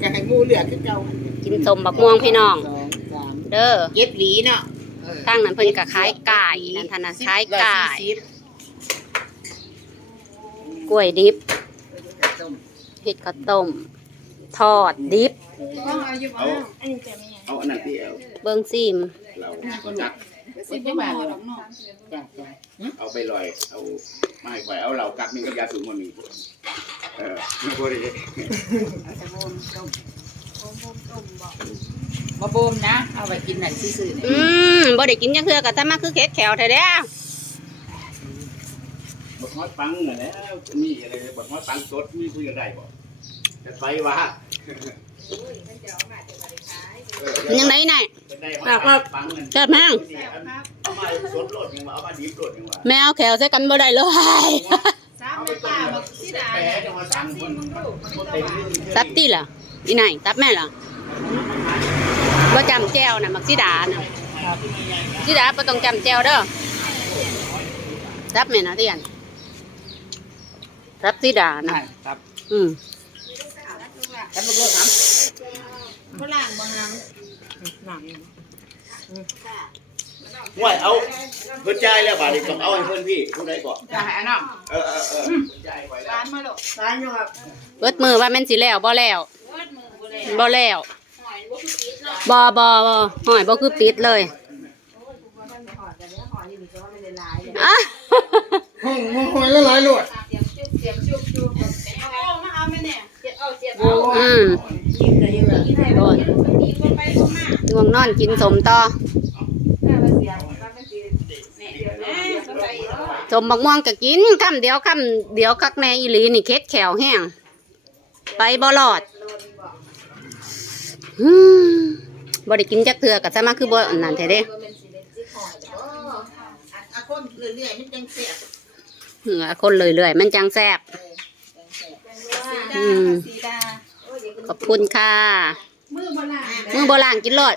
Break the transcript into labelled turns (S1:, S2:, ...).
S1: ก็ให้หมูเหลือคือเก่า
S2: กินสมบักม่วงพี่น้อง
S1: สองสาม
S2: เด้อ
S1: เย็บหลีเนาะเออ
S2: ทางนั้นเพิ่นก็ขายไก่นั่นท่านน่ะขายไก่
S1: ร้อสี่สิบ
S2: กล้วยดิบ
S1: ต้ม
S2: เห็ดข้าวต้ม ทอดดิบ
S1: ต้องเอาอยู่บ่
S3: เอา
S1: อันนี้จะมี
S3: เอาอันนั้นที่เอา
S2: เบิ่งซิม
S3: เราจัก
S1: สิบบ่บาทหรอกเนาะจ้ะจ้ะ
S3: เอาไปลอย เอาไม้ข่อยเอาเหล่ากักนี่กับยาสูบมันมี เออบ่ได้
S1: เอาแต่โบมต้มบ่โบมนะ เอาไว้กินไหนซื่อๆ
S2: อืมบ่ได้กินจังเทื่อก็ถ้ามาคือเค็ดแขวแท้เด้อ
S3: บักฮอดปังน่ะแล้วมีอะไรบักฮอดปังสดมีคุยกันได้บ่จะไปว่า
S2: มันยังไงน่ะ
S3: ได้ว่าปังนั่น
S2: แซ่บแม่ง
S3: เอามาสดโลดยังว่าเอามาดิบโลดยังว่า
S2: แมวแขวใส่กันบ่ได้เลย
S3: เอาไปต้มบักสิดาแปะจังว่าสั่งคนคนเต็มนี่
S2: ตับติล่ะอีไหนตับแม่ล่ะบ่จำแก้วน่ะมักสิดาน่ะสิดาบ่ต้องจำแก้วเด้อตับแม่นะเตียนตับสิดาน่ะ
S1: ครับ
S2: อืม
S1: แล้วบ่เลิกครับบ่ล้างบ่หางน้ำ
S3: ห่วยเอาเพิ่นจ่ายแล้วบาดนี้ต้องเอาให้เพิ่นพี่ผู้ใดก่อน
S1: จะให้อันนั้น
S3: เออเออเออจ่ายไว้แล้ว
S1: ร้านมาลูกร้านอยู่ครับ
S2: เบิดมือว่าแม่นสิแล้วบ่แล้วบ่แล้วบ่บ่บ่หอยบ่คือปิดเลยอะ
S1: ห้องห้องละหลายโลด
S2: อืมโดนง่วงนอนกินสมต่อ สมบักม่วงก็กินคำเดียวคำเดียวคักแน่อีหลีนี่เค็ดแขวแห้งไปบ่รอดอืมบ่ได้กินจักเทื่อก็จะมาคือบ่อันนั่นแท้เด้
S1: อะคนเรื่อยๆมันจังเสียบ
S2: เหงื่อคนเรื่อยๆมันจังแซ่บอืมขอบคุณค่ะ
S1: มือบ่ล้าง
S2: มือโบราณกินรอด